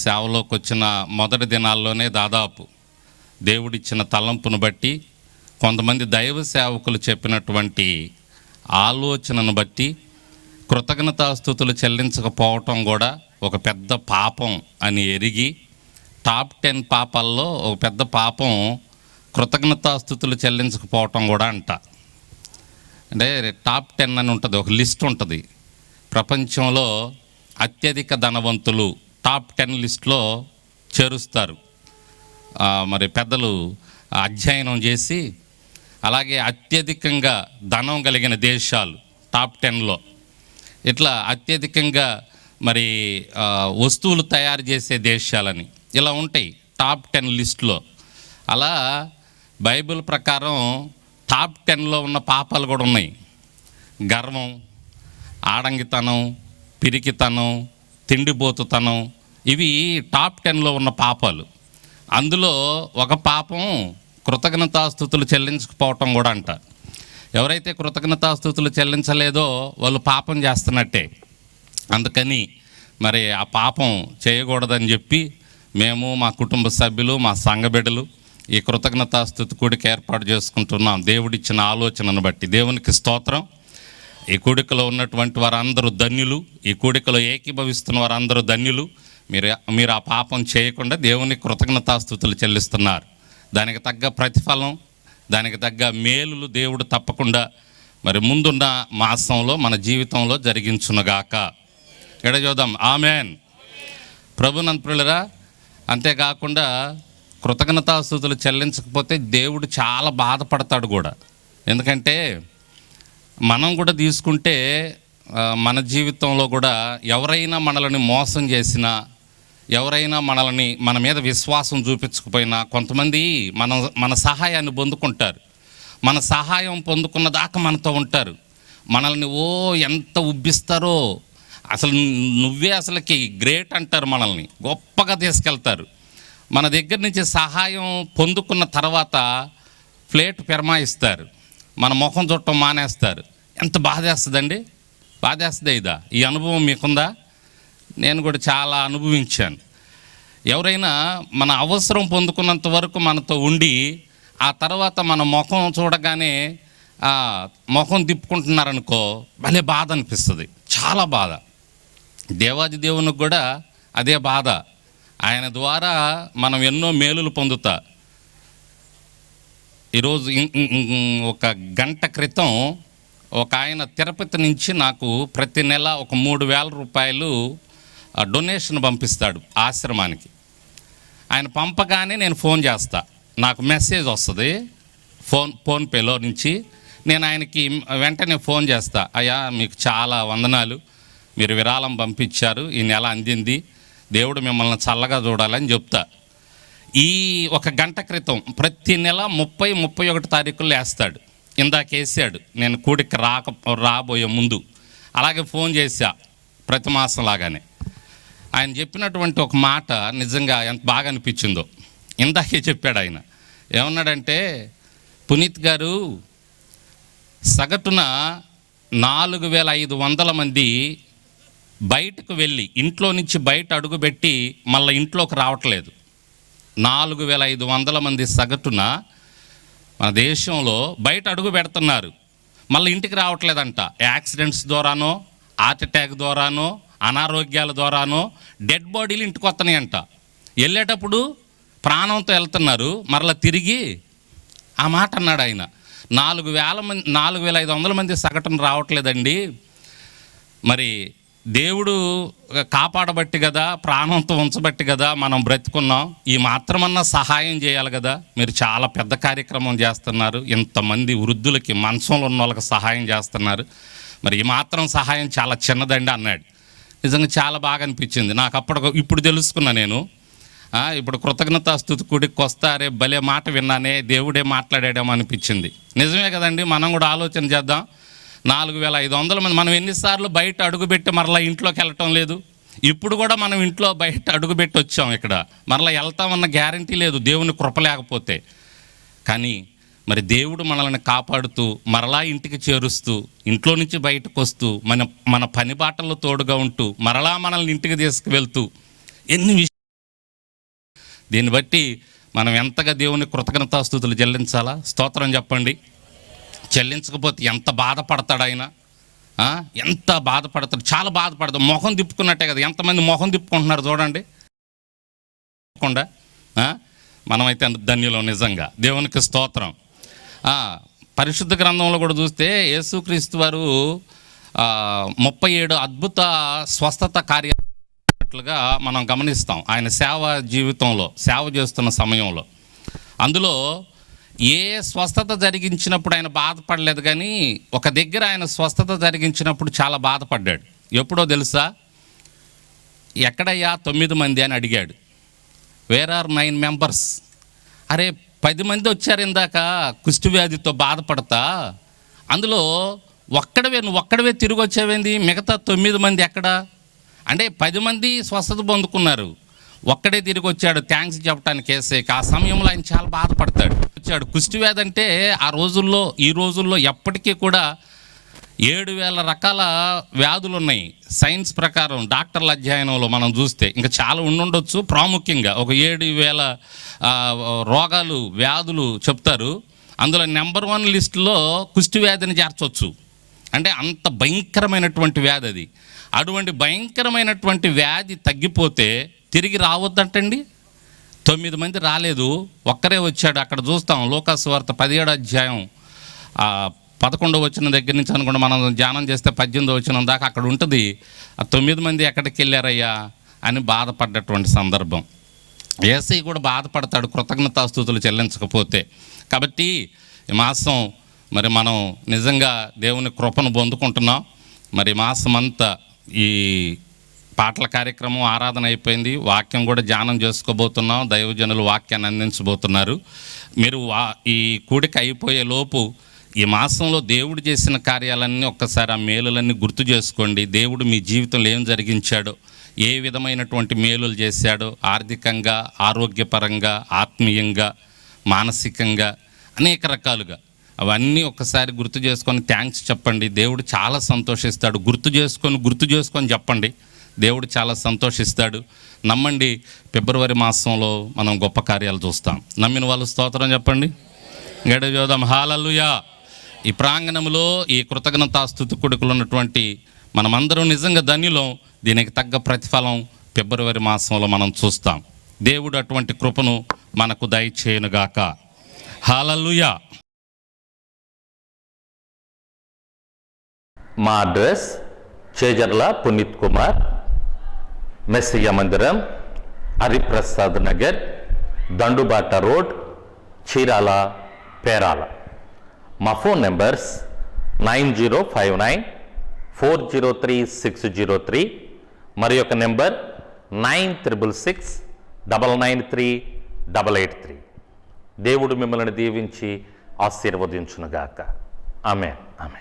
సేవలోకి వచ్చిన మొదటి దినాల్లోనే దాదాపు దేవుడిచ్చిన తలంపును బట్టి కొంతమంది దైవ సేవకులు చెప్పినటువంటి ఆలోచనను బట్టి కృతజ్ఞతాస్థుతులు చెల్లించకపోవటం కూడా ఒక పెద్ద పాపం అని ఎరిగి టాప్ టెన్ పాపాల్లో ఒక పెద్ద పాపం కృతజ్ఞతాస్థుతులు చెల్లించకపోవటం కూడా అంట. అంటే టాప్ టెన్ అని ఉంటుంది ఒక లిస్ట్ ఉంటుంది. ప్రపంచంలో అత్యధిక ధనవంతులు టాప్ టెన్ లిస్ట్లో చేరుస్తారు. మరి పెద్దలు అధ్యయనం చేసి అలాగే అత్యధికంగా ధనం కలిగిన దేశాలు టాప్ టెన్లో. ఇట్లా అత్యధికంగా మరి వస్తువులు తయారు చేసే దేశాలని ఇలా ఉంటాయి టాప్ టెన్ లిస్ట్లో. అలా బైబిల్ ప్రకారం టాప్ టెన్లో ఉన్న పాపాలు కూడా ఉన్నాయి. గర్వం ఆడంగితనం పిరికితనం తిండిపోతుతనం. ఇవి టాప్ టెన్లో ఉన్న పాపాలు. అందులో ఒక పాపం కృతజ్ఞతాస్థుతులు చెల్లించకపోవటం కూడా అంట. ఎవరైతే కృతజ్ఞతాస్థుతులు చెల్లించలేదో వాళ్ళు పాపం చేస్తున్నట్టే. అందుకని మరి ఆ పాపం చేయకూడదని చెప్పి మేము మా కుటుంబ సభ్యులు మా సంఘబిడ్డలు ఈ కృతజ్ఞతాస్థుతి కూడికి ఏర్పాటు చేసుకుంటున్నాం. దేవుడిచ్చిన ఆలోచనను బట్టి. దేవునికి స్తోత్రం. ఈ కూడికలో ఉన్నటువంటి వారందరూ ధన్యులు. ఈ కూడికలో ఏకీభవిస్తున్న వారందరూ ధన్యులు. మీరు మీరు ఆ పాపం చేయకుండా దేవుని కృతజ్ఞతాస్థుతులు చెల్లిస్తున్నారు. దానికి తగ్గ ప్రతిఫలం దానికి తగ్గ మేలులు దేవుడు తప్పకుండా మరి ముందున్న మాసంలో మన జీవితంలో జరిగించునుగాక. ఇక్కడ చూద్దాం? ఆమెన్. ప్రభునంతులరా అంతేకాకుండా కృతజ్ఞతాస్థుతులు చెల్లించకపోతే దేవుడు చాలా బాధపడతాడు కూడా. ఎందుకంటే మనం కూడా తీసుకుంటే మన జీవితంలో కూడా ఎవరైనా మనల్ని మోసం చేసినా ఎవరైనా మనల్ని మన మీద విశ్వాసం చూపించకపోయినా కొంతమంది మన మన సహాయాన్ని పొందుకుంటారు. మన సహాయం పొందుకున్న దాకా మనతో ఉంటారు. మనల్ని ఓ ఎంత ఉబ్బిస్తారో! అసలు నువ్వే అసలుకి గ్రేట్ అంటారు మనల్ని. గొప్పగా తీసుకెళ్తారు. మన దగ్గర నుంచి సహాయం పొందుకున్న తర్వాత ప్లేట్ పెరమాయిస్తారు. మన ముఖం చుట్టం మానేస్తారు. ఎంత బాధేస్తుందండి బాధేస్తుంది ఇదా? ఈ అనుభవం మీకుందా? నేను కూడా చాలా అనుభవించాను. ఎవరైనా మన అవసరం పొందుకున్నంత వరకు మనతో ఉండి ఆ తర్వాత మన ముఖం చూడగానే ముఖం తిప్పుకుంటున్నారనుకో భలే బాధ అనిపిస్తుంది. చాలా బాధ. దేవాది దేవునికి కూడా అదే బాధ. ఆయన ద్వారా మనం ఎన్నో మేలులు పొందుతా. ఈరోజు ఒక గంట క్రితం ఒక ఆయన తిరుపతి నుంచి నాకు ప్రతి నెల ఒక మూడు వేల రూపాయలు డొనేషన్ పంపిస్తాడు ఆశ్రమానికి. ఆయన పంపగానే నేను ఫోన్ చేస్తా. నాకు మెసేజ్ వస్తుంది ఫోన్ ఫోన్పేలో నుంచి. నేను ఆయనకి వెంటనే ఫోన్ చేస్తా అయ్యా మీకు చాలా వందనాలు. మీరు విరాళం పంపించారు ఈ నెల అందింది. దేవుడు మిమ్మల్ని చల్లగా చూడాలని చెప్తా. ఈ ఒక గంట క్రితం ప్రతి నెల ముప్పై ముప్పై ఒకటి తారీఖుల్లో వేస్తాడు ఇందాకేసాడు నేను కూడికి రాక రాబోయే ముందు. అలాగే ఫోన్ చేశా ప్రతి మాసం లాగానే. ఆయన చెప్పినటువంటి ఒక మాట నిజంగా ఎంత బాగా అనిపించిందో. ఇందాకే చెప్పాడు ఆయన. ఏమన్నాడంటే పునీత్ గారు సగటున నాలుగు వేల ఐదు వందల మంది బయటకు వెళ్ళి ఇంట్లో నుంచి బయట అడుగుపెట్టి మళ్ళీ ఇంట్లోకి రావట్లేదు. నాలుగు వేల ఐదు వందల మంది సగటున మన దేశంలో బయట అడుగు పెడుతున్నారు. మళ్ళీ ఇంటికి రావట్లేదంట. యాక్సిడెంట్స్ ద్వారానో హార్ట్ అటాక్ ద్వారానో అనారోగ్యాల ద్వారానో డెడ్ బాడీలు ఇంటికి వస్తున్నాయంట. వెళ్ళేటప్పుడు ప్రాణంతో వెళ్తున్నారు. మరలా తిరిగి ఆ మాట అన్నాడు ఆయన. నాలుగు వేల మంది నాలుగు వేల ఐదు వందల మంది సగటున రావట్లేదండి. మరి దేవుడు కాపాడబట్టి కదా ప్రాణంతో ఉంచబట్టి కదా మనం బ్రతుకున్నాం. ఈ మాత్రమన్నా సహాయం చేయాలి కదా. మీరు చాలా పెద్ద కార్యక్రమం చేస్తున్నారు. ఇంతమంది వృద్ధులకి మంచంలో ఉన్న వాళ్ళకి సహాయం చేస్తున్నారు. మరి ఈ మాత్రం సహాయం చాలా చిన్నదండి అన్నాడు. నిజంగా చాలా బాగా అనిపించింది. నాకు అప్పటికి ఇప్పుడు తెలుసుకున్నా నేను. ఇప్పుడు కృతజ్ఞతాస్థుతి కూడికి వస్తారే భలే మాట విన్నానే దేవుడే మాట్లాడాడేమో అనిపించింది. నిజమే కదండి. మనం కూడా ఆలోచన చేద్దాం. నాలుగు వేల ఐదు వందల మంది. మనం ఎన్నిసార్లు బయట అడుగుపెట్టి మరలా ఇంట్లోకి వెళ్ళటం లేదు. ఇప్పుడు కూడా మనం ఇంట్లో బయట అడుగుపెట్టి వచ్చాం ఇక్కడ. మరలా వెళ్తామన్న గ్యారంటీ లేదు. దేవుని కృప లేకపోతే. కానీ మరి దేవుడు మనల్ని కాపాడుతూ మరలా ఇంటికి చేరుస్తూ ఇంట్లో నుంచి బయటకు వస్తూ మన మన పని బాటల్లో తోడుగా ఉంటూ మరలా మనల్ని ఇంటికి తీసుకువెళ్తూ ఎన్ని విష- దీన్ని బట్టి మనం ఎంతగా దేవుని కృతజ్ఞతాస్థుతులు చెల్లించాలా? స్తోత్రం చెప్పండి. చెల్లించకపోతే ఎంత బాధపడతాడు ఆయన ఎంత బాధపడతాడు? చాలా బాధపడతాడు మొహం తిప్పుకున్నట్టే కదా. ఎంతమంది మొహం తిప్పుకుంటున్నారు చూడండి. తప్పకుండా మనమైతే మనమైతే ధన్యులం నిజంగా. దేవునికి స్తోత్రం. పరిశుద్ధ గ్రంథంలో కూడా చూస్తే యేసుక్రీస్తు వారు ముప్పై ఏడు అద్భుత స్వస్థత కార్యాలుగా మనం గమనిస్తాం. ఆయన సేవ జీవితంలో సేవ చేస్తున్న సమయంలో. అందులో ఏ స్వస్థత జరిగించినప్పుడు ఆయన బాధపడలేదు కానీ ఒక దగ్గర ఆయన స్వస్థత జరిగించినప్పుడు చాలా బాధపడ్డాడు. ఎప్పుడో తెలుసా? ఎక్కడయ్యా తొమ్మిది మంది అని అడిగాడు. వేర్ ఆర్ నైన్ మెంబర్స్ అరే పది మంది వచ్చారు ఇందాక కుష్టి వ్యాధితో బాధపడతా? అందులో ఒక్కడవే నువ్వు ఒక్కడవే తిరిగి వచ్చావేంది? మిగతా తొమ్మిది మంది ఎక్కడ? అంటే పది మంది స్వస్థత పొందుకున్నారు. ఒక్కడే తిరిగి వచ్చాడు థ్యాంక్స్ చెప్పడానికి వేసేకి ఆ సమయంలో ఆయన చాలా బాధపడతాడు. వచ్చాడు. కుష్టి వ్యాధి అంటే ఆ రోజుల్లో ఈ రోజుల్లో ఎప్పటికీ కూడా ఏడు వేల రకాల వ్యాధులు ఉన్నాయి సైన్స్ ప్రకారం డాక్టర్ల అధ్యయనంలో మనం చూస్తే ఇంకా చాలా ఉండుండొచ్చు. ప్రాముఖ్యంగా ఒక ఏడు వేల రోగాలు వ్యాధులు చెప్తారు. అందులో నెంబర్ వన్ లిస్టులో కుష్టి వ్యాధిని చేర్చవచ్చు అంటే అంత భయంకరమైనటువంటి వ్యాధి అది. అటువంటి భయంకరమైనటువంటి వ్యాధి తగ్గిపోతే తిరిగి రావద్దంటండి? తొమ్మిది మంది రాలేదు. ఒక్కరే వచ్చాడు. అక్కడ చూస్తాం. లోకాసు వార్త పదిహేడు అధ్యాయం ఆ, పదకొండో వచ్చిన దగ్గర నుంచి అనుకుంటే మనం ధ్యానం చేస్తే పద్దెనిమిదో వచ్చిన దాకా అక్కడ ఉంటుంది. ఆ తొమ్మిది మంది ఎక్కడికి వెళ్ళారయ్యా అని బాధపడ్డటువంటి సందర్భం. ఏసీ కూడా బాధపడతాడు. కృతజ్ఞతాస్థుతులు చెల్లించకపోతే. కాబట్టి ఈ మాసం మరి మనం నిజంగా దేవుని కృపను పొందుకుంటున్నాం. మరి మాసం అంతా ఈ పాటల కార్యక్రమం ఆరాధన అయిపోయింది. వాక్యం కూడా ధ్యానం చేసుకోబోతున్నాం. దైవజనులు వాక్యాన్ని అందించబోతున్నారు. మీరు వా ఈ కూడిక అయిపోయే లోపు ఈ మాసంలో దేవుడు చేసిన కార్యాలన్నీ ఒక్కసారి ఆ మేలులన్నీ గుర్తు చేసుకోండి. దేవుడు మీ జీవితంలో ఏం జరిగించాడో ఏ విధమైనటువంటి మేలులు చేశాడో ఆర్థికంగా ఆరోగ్యపరంగా ఆత్మీయంగా మానసికంగా అనేక రకాలుగా. అవన్నీ ఒక్కసారి గుర్తు చేసుకొని థ్యాంక్స్ చెప్పండి. దేవుడు చాలా సంతోషిస్తాడు. గుర్తు చేసుకొని గుర్తు చేసుకొని చెప్పండి. దేవుడు చాలా సంతోషిస్తాడు. నమ్మండి ఫిబ్రవరి మాసంలో మనం గొప్ప కార్యాలు చూస్తాం. నమ్మిన వాళ్ళు స్తోత్రం చెప్పండి. గడ చూద్దాం. హాలల్లుయా ఈ ప్రాంగణంలో ఈ కృతజ్ఞతాస్థుతి కొడుకులు ఉన్నటువంటి మనమందరం నిజంగా ధన్యులం. దీనికి తగ్గ ప్రతిఫలం ఫిబ్రవరి మాసంలో మనం చూస్తాం. దేవుడు అటువంటి కృపను మనకు దయచేయునుగాక. హాలల్లుయా మా అడ్రస్ చేజర్ల పునీత్ కుమార్ మెస్సయ్య మందిరం హరిప్రసాద్ నగర్ దండుబాట రోడ్ చీరాల పేరాల. మా phone numbers nine zero five nine four zero three six zero three మరి యొక్క number nine triple six double nine three double eight three. దేవుడు మిమ్మల్ని దీవించి ఆశీర్వదించునుగాక. ఆమె ఆమె